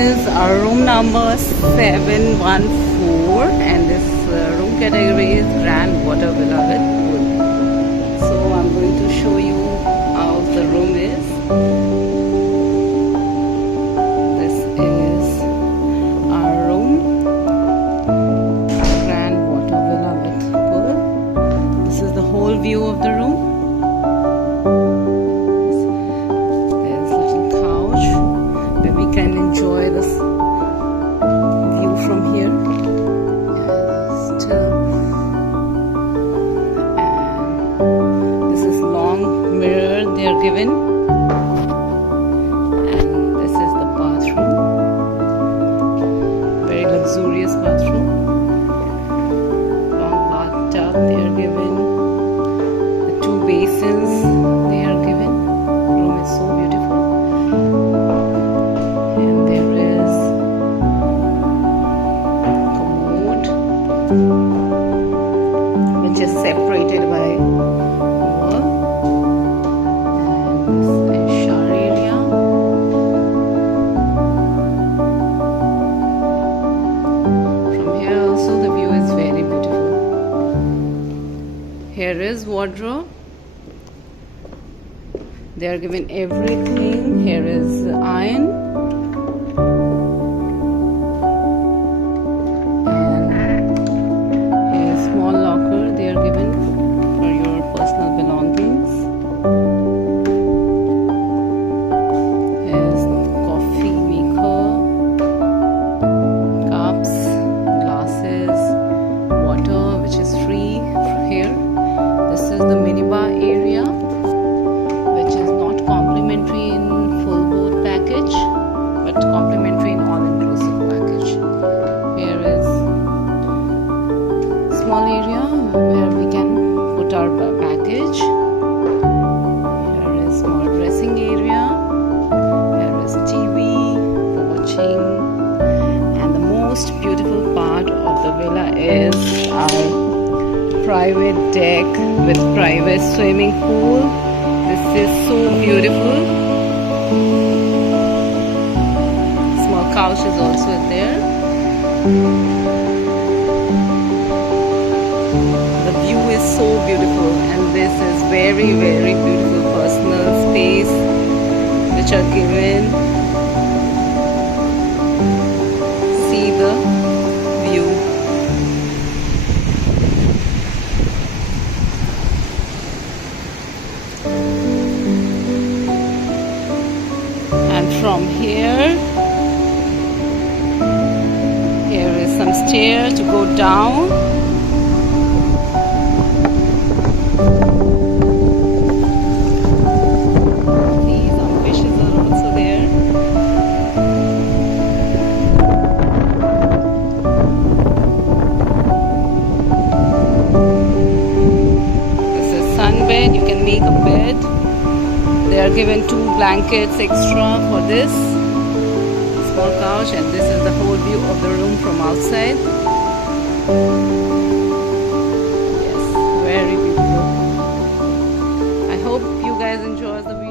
is our room number 714, and this room category is Grand Water Villa with pool. So I'm going to show you how the room is. This is our room, Grand Water Villa with pool. This is the whole view of the room. Can enjoy this view from here. And this is long mirror they are given, and this is the bathroom, very luxurious bathroom. Long bathtub they are given, the two basins they are given. Room is so beautiful. Which is separated by wall, and this is shower area. From here also the view is very beautiful. Here is wardrobe. They are given everything. Here is iron. The minibar area, which is not complimentary in full boat package, but complimentary in all-inclusive package. Here is small area where we can put our package. Here is small dressing area. Here is TV for watching, and the most beautiful part of the villa is our private deck with private swimming pool. This is so beautiful. Small couch is also there. The view is so beautiful, and this is very beautiful personal space which are given. See the view. And from here is some stair to go down. See, some fishes are also there. This is sunbed. You can make a bed. They are given 2 blankets extra for this small couch, and this is the whole view of the room from outside. Yes, very beautiful. I hope you guys enjoy the view.